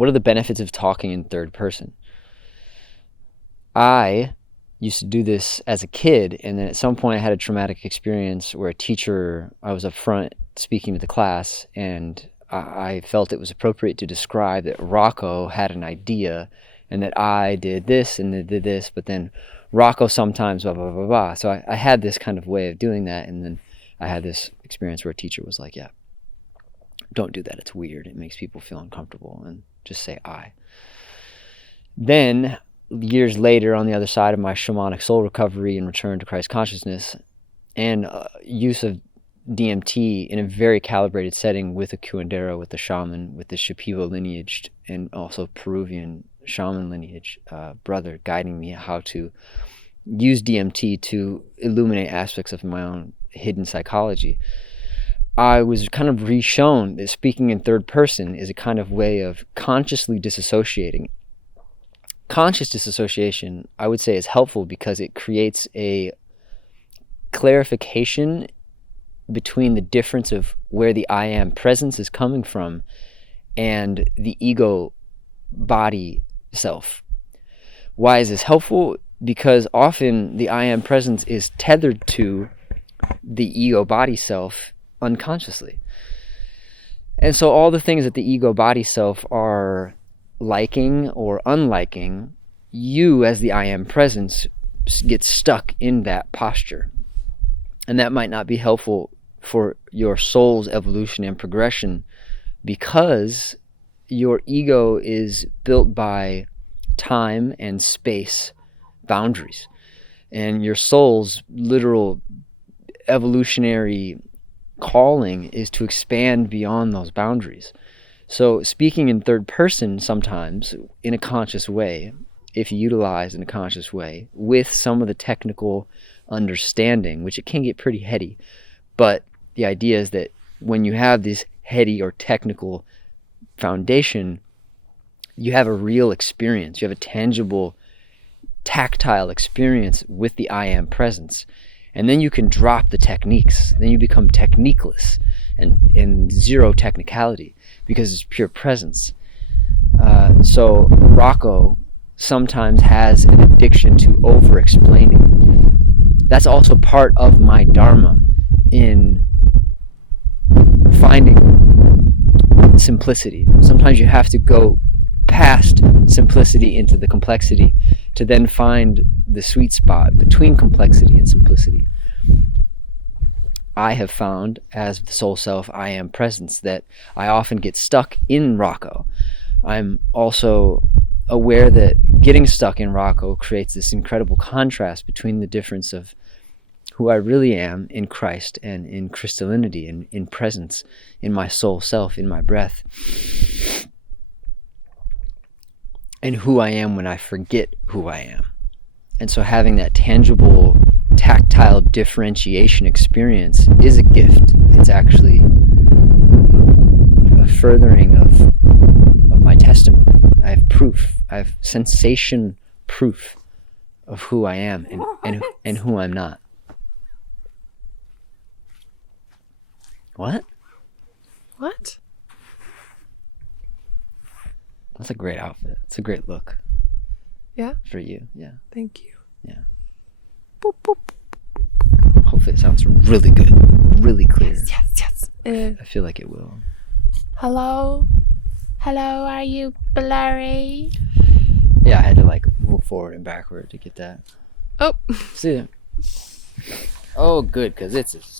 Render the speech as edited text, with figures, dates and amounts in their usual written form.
What are the benefits of talking in third person? I used to do this as a kid, and then at some point I had a traumatic experience where I was up front speaking to the class, and I felt it was appropriate to describe that Rocco had an idea and that I did this and did this, but then Rocco sometimes blah, blah, blah, blah. So I had this kind of way of doing that, and then I had this experience where a teacher was like, yeah, don't do that. It's weird. It makes people feel uncomfortable, and just say I. Then years later, on the other side of my shamanic soul recovery and return to Christ consciousness and use of DMT in a very calibrated setting with a curandero, with a shaman, with the Shipibo lineage and also Peruvian shaman lineage brother guiding me how to use DMT to illuminate aspects of my own hidden psychology, I was kind of re-shown that speaking in third person is a kind of way of consciously disassociating. Conscious disassociation, I would say, is helpful because it creates a clarification between the difference of where the I am presence is coming from and the ego body self. Why is this helpful? Because often the I am presence is tethered to the ego body self unconsciously. And so all the things that the ego body self are liking or unliking, you as the I am presence get stuck in that posture. And that might not be helpful for your soul's evolution and progression because your ego is built by time and space boundaries. And your soul's literal evolutionary calling is to expand beyond those boundaries. So speaking in third person sometimes in a conscious way, if utilized in a conscious way, with some of the technical understanding, which it can get pretty heady, but the idea is that when you have this heady or technical foundation, you have a real experience, you have a tangible, tactile experience with the I am presence. And then you can drop the techniques. Then you become techniqueless and zero technicality because it's pure presence. So Rocco sometimes has an addiction to over-explaining. That's also part of my dharma in finding simplicity. Sometimes you have to go past simplicity into the complexity to then find the sweet spot between complexity and simplicity. I have found, as the soul self I am presence, that I often get stuck in Rocco. I'm also aware that getting stuck in Rocco creates this incredible contrast between the difference of who I really am in Christ and in crystallinity and in presence, in my soul self, in my breath, and who I am when I forget who I am. And so having that tangible, tactile differentiation experience is a gift. It's actually a furthering of my testimony. I have proof. I have sensation proof of who I am and who I'm not. What? What? That's a great outfit. It's a great look. Yeah? For you, yeah. Thank you. Yeah. Boop, boop. Hopefully it sounds really good. Really clear. Yes. I feel like it will. Hello? Hello, are you blurry? Yeah, I had to like move forward and backward to get that. Oh. See it? Oh, good, because it's